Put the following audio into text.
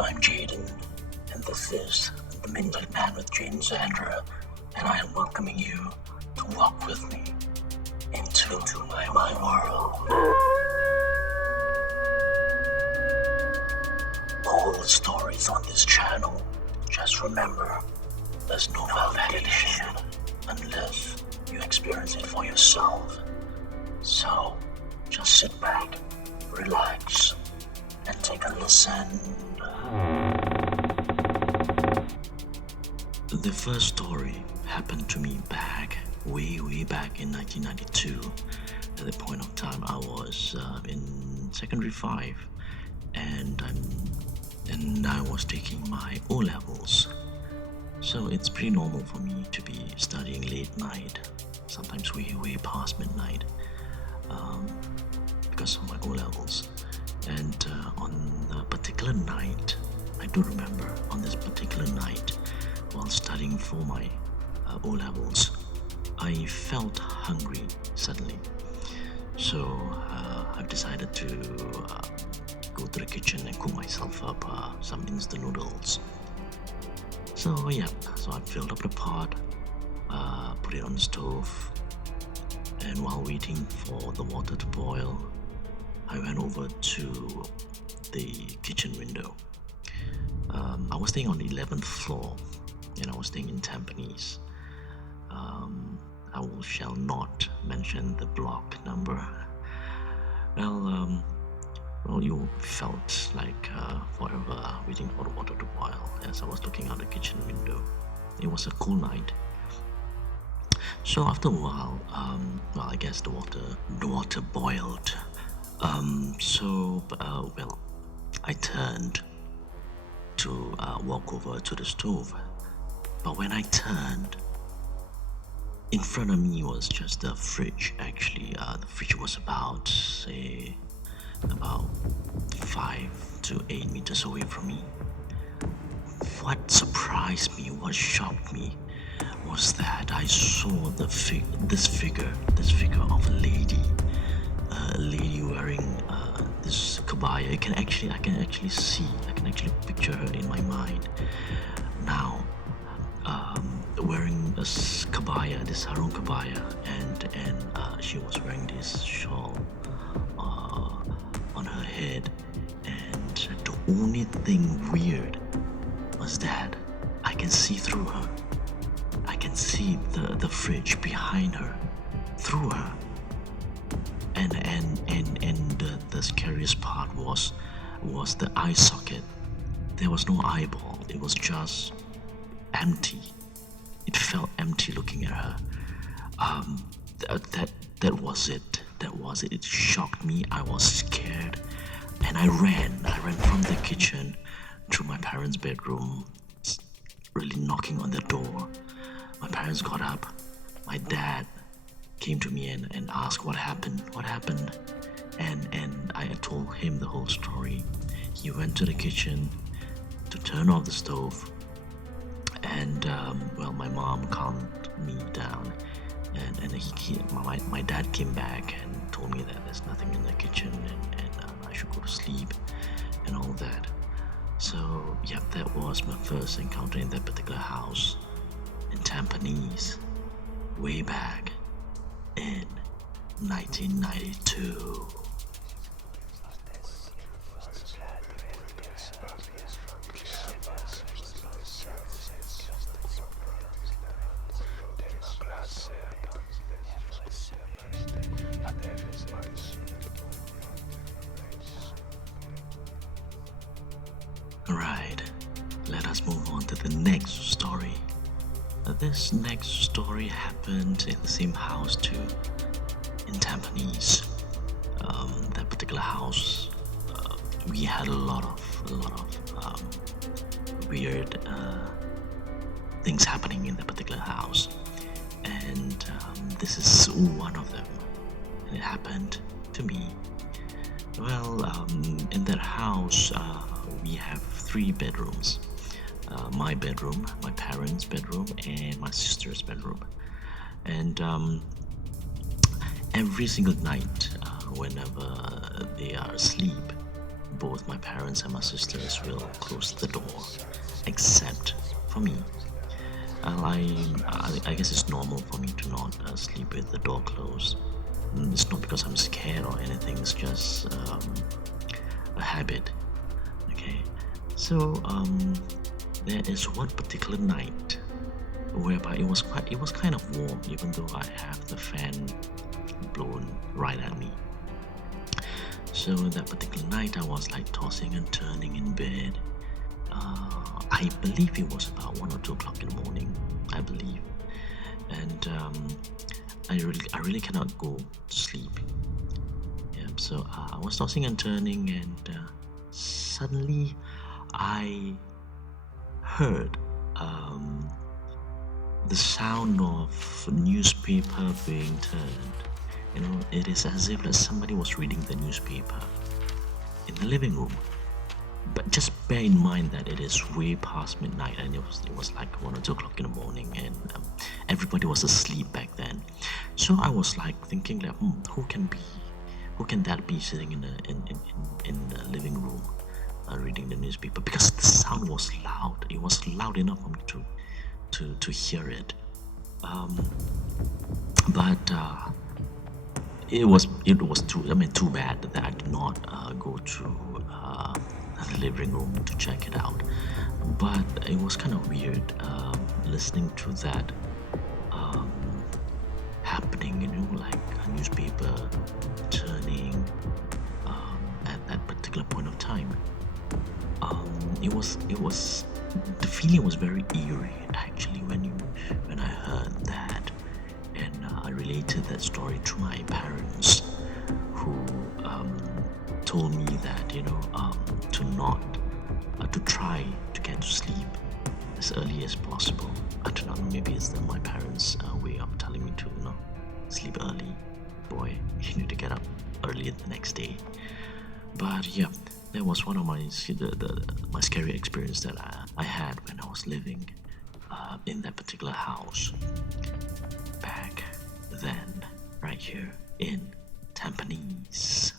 I'm Jaden, and this is the Midnightman with Jaden Zander, and I am welcoming you to walk with me into my world. All the stories on this channel, just remember, there's no validation unless you experience it for yourself. So, just sit back, relax, and take a listen. The first story happened to me way back in 1992. At the point of time I was in secondary 5, and I was taking my O-levels. So it's pretty normal for me to be studying late night, sometimes way past midnight, because of my O-levels. And on a particular night, I do remember, on this particular night, while studying for my O-levels, I felt hungry suddenly. So I've decided to go to the kitchen and cook myself up some instant noodles. So I filled up the pot, put it on the stove, and while waiting for the water to boil, I went over to the kitchen window. I was staying on the 11th floor, and I was staying in Tampines. I shall not mention the block number. Well, you felt like forever waiting for the water to boil as I was looking out the kitchen window. It was a cool night. So after a while, I guess the water boiled. I turned to walk over to the stove. But when I turned, in front of me was just the fridge. Actually, the fridge was about 5 to 8 meters away from me. What surprised me, what shocked me, was that I saw this figure of a lady wearing this kebaya. I can actually picture her in my mind now, wearing this kebaya, this Sarong kebaya, and she was wearing this shawl on her head. And the only thing weird was that I can see through her. I can see the fridge behind her, through her. And the scariest part was the eye socket. There was no eyeball. It was just empty. It felt empty looking at her. That was it. It shocked me. I was scared, and I ran from the kitchen to my parents' bedroom, really knocking on the door. My parents got up. My dad came to me and asked what happened. And I told him the whole story. He went to the kitchen to turn off the stove, and my mom calmed me down, and my dad came back and told me that there's nothing in the kitchen, and I should go to sleep and all that. So that was my first encounter in that particular house in Tampines, way back in 1992. Alright, let us move on to the next story. This next story happened in the same house too, in Tampines. That particular house, we had a lot of weird things happening in that particular house, and this is one of them, and it happened to me. In that house, we have 3 bedrooms. My bedroom, my parents' bedroom, and my sister's bedroom. And every single night, whenever they are asleep, both my parents and my sisters will close the door, except for me. I guess it's normal for me to not sleep with the door closed. It's not because I'm scared or anything. It's just a habit. Okay, so there is one particular night whereby it was kind of warm, even though I have the fan blown right at me. So that particular night, I was like tossing and turning in bed. I believe it was about 1 or 2 o'clock in the morning. I believe, and I really cannot go to sleep. Yeah, so I was tossing and turning, and suddenly I heard the sound of newspaper being turned. You know, it is as if like somebody was reading the newspaper in the living room. But just bear in mind that it is way past midnight, and it was like 1 or 2 o'clock in the morning, and everybody was asleep back then. So I was like thinking like, who can that be sitting in the living room reading the newspaper? Because the sound was loud. It was loud enough for me to hear it. But it was too bad that I did not go to the living room to check it out. But it was kind of weird listening to that happening, you know, like a newspaper turning at that particular point of time. It was the feeling was very eerie actually when I heard that, and I related that story to my parents, who told me that, you know, to try to get to sleep as early as possible. I don't know, maybe it's my parents' way of telling me to, you know, sleep early, boy. You need to get up early the next day. But yeah, that was one of my my scary experience that I had when I was living in that particular house back then, right here in Tampines.